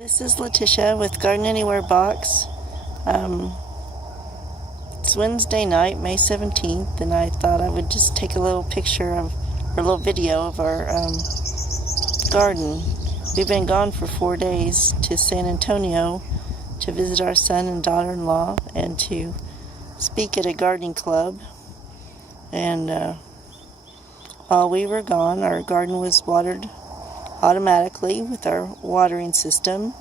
This is Letitia with Garden Anywhere Box. It's Wednesday night, May 17th, and I thought I would just take a little picture of, or a little video of our garden. We've been gone for 4 days to San Antonio to visit our son and daughter-in-law and to speak at a gardening club. And while we were gone, our garden was watered automatically with our watering system,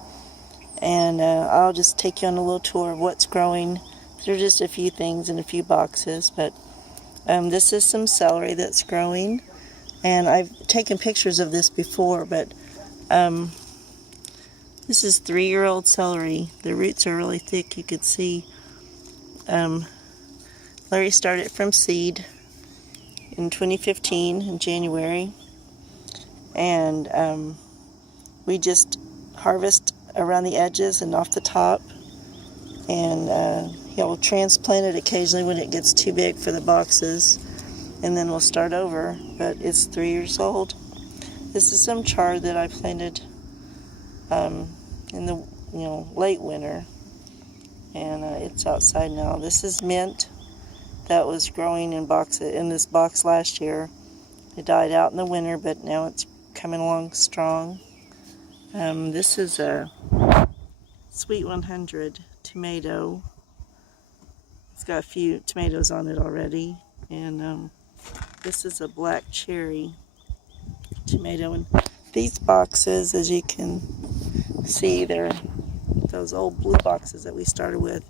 and I'll just take you on a little tour of what's growing. There are just a few things in a few boxes, but this is some celery that's growing, and I've taken pictures of this before, but this is 3-year-old celery. The roots are really thick. You could see Larry started from seed in 2015 in January, and we just harvest around the edges and off the top, and he'll transplant it occasionally when it gets too big for the boxes, and then we'll start over. But it's 3 years old. This is some chard that I planted in the late winter, and it's outside now. This is mint that was growing in this box last year. It died out in the winter, but now it's coming along strong. This is a Sweet 100 tomato. It's got a few tomatoes on it already. And this is a black cherry tomato. And these boxes, as you can see, they're those old blue boxes that we started with.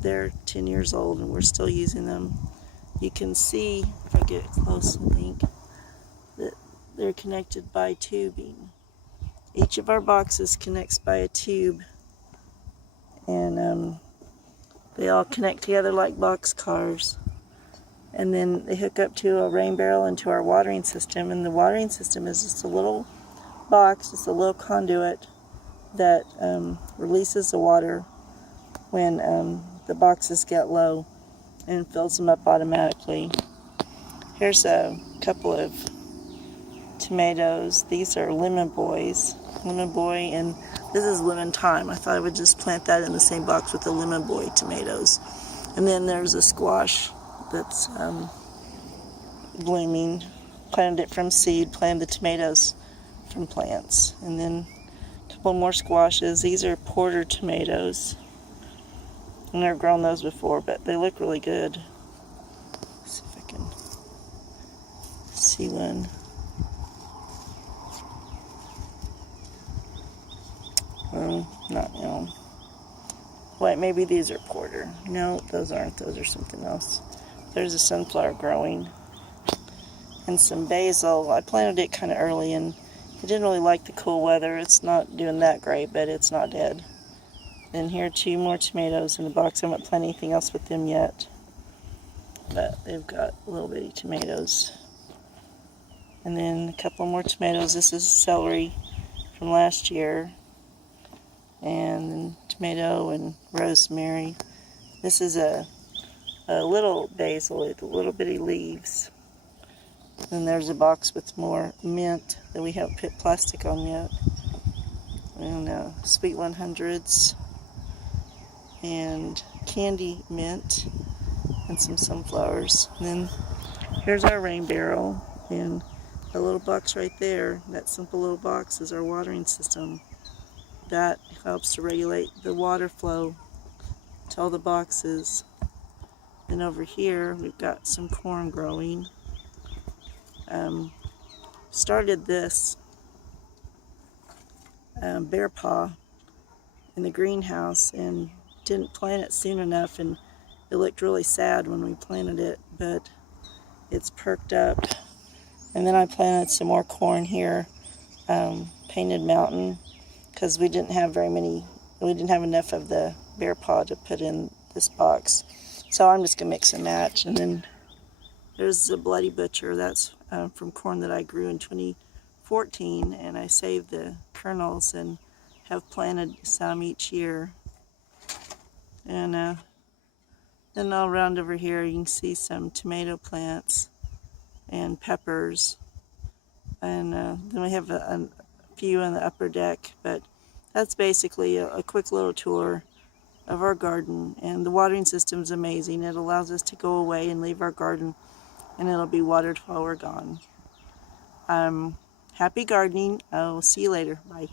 They're 10 years old and we're still using them. You can see, if I get close and think, that they're connected by tubing. Each of our boxes connects by a tube, and they all connect together like box cars, and then they hook up to a rain barrel into our watering system. And the watering system is just a little box, just a little conduit that releases the water when the boxes get low and fills them up automatically. Here's a couple of tomatoes. These are lemon boy, and this is lemon thyme. I thought I would just plant that in the same box with the lemon boy tomatoes. And then there's a squash that's blooming. Planted it from seed, planted the tomatoes from plants. And then a couple more squashes. These are porter tomatoes. I've never grown those before, but they look really good. Let's see if I can see one. Wait, maybe these are porter. No, those aren't. Those are something else. There's a sunflower growing. And some basil. I planted it kind of early, and it didn't really like the cool weather. It's not doing that great, but it's not dead. And here are 2 more tomatoes in the box. I haven't planted anything else with them yet, but they've got little bitty tomatoes. And then a couple more tomatoes. This is celery from last year, and then tomato and rosemary. This is a little basil with little bitty leaves. And there's a box with more mint that we haven't put plastic on yet. And Sweet 100s and candy mint and some sunflowers. And then here's our rain barrel, and a little box right there. That simple little box is our watering system. That helps to regulate the water flow to all the boxes. And over here we've got some corn growing. Started this bear paw in the greenhouse and didn't plant it soon enough, and it looked really sad when we planted it, but it's perked up. And then I planted some more corn here, Painted Mountain, because we didn't have enough of the bear paw to put in this box. So I'm just going to mix and match. And then there's the Bloody Butcher. That's from corn that I grew in 2014, and I saved the kernels and have planted some each year. And then all around over here you can see some tomato plants and peppers. And then we have a few on the upper deck, but that's basically a quick little tour of our garden. And the watering system's amazing. It allows us to go away and leave our garden, and it'll be watered while we're gone. Happy gardening. I'll see you later. Bye.